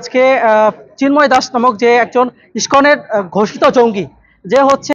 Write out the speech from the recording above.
আজকে চিন্ময় দাস নামক যে একজন ইসকনের ঘোষিত জঙ্গি যে হচ্ছে